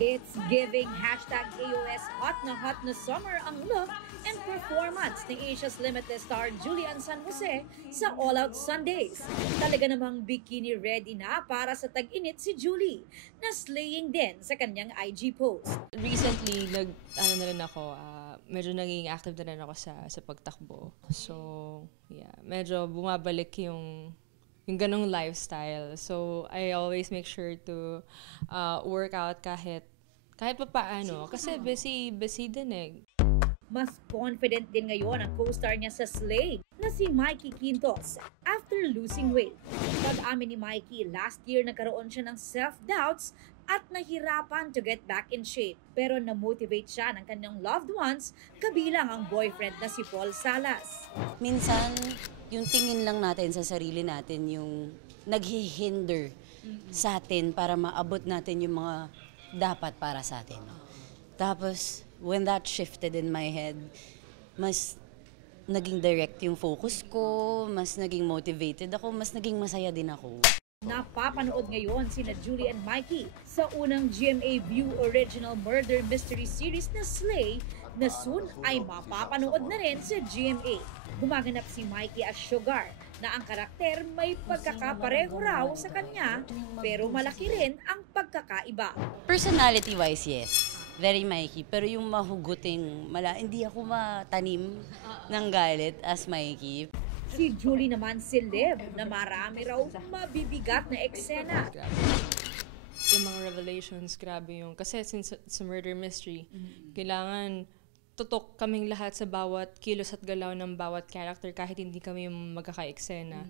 It's giving #AOS hot na summer ang look and performance ni Asia's Limitless star Julian San Jose sa All Out Sundays. Talaga namang bikini ready na para sa tag-init si Julie, na slaying din sa kanyang IG post. Recently, na rin ako, medyo naging active na rin ako sa pagtakbo. So, yeah, medyo bumabalik yung ganong lifestyle. So, I always make sure to work out kahit pa paano. Kasi busy din eh. Mas confident din ngayon ang co-star niya sa Slay na si Mikey Quintos after losing weight. Pag-amin ni Mikey, last year nagkaroon siya ng self-doubts at nahirapan to get back in shape. Pero na-motivate siya ng kanyang loved ones, kabilang ang boyfriend na si Paul Salas. Minsan, yung tingin lang natin sa sarili natin yung naghihinder sa atin para maabot natin yung mga dapat para sa atin. Tapos, when that shifted in my head, mas naging direct yung focus ko, mas naging motivated ako, mas naging masaya din ako. Napapanood ngayon sina Julie and Mikey sa unang GMA View Original Murder Mystery Series na Slay, na soon ay mapapanood na rin sa GMA. Gumaganap si Mikey as Sugar, na ang karakter may pagkakapareho raw sa kanya, pero malaki rin ang pagkakaiba. Personality-wise, yes. Very Mikey. Pero yung mahuguting, hindi ako matanim ng galit as Mikey. Si Julie naman si Liv, na marami raw mabibigat na eksena. Yung mga revelations, grabe yung... Kasi since it's a murder mystery, kailangan tutok kaming lahat sa bawat kilos at galaw ng bawat character kahit hindi kami magkaka-eksena.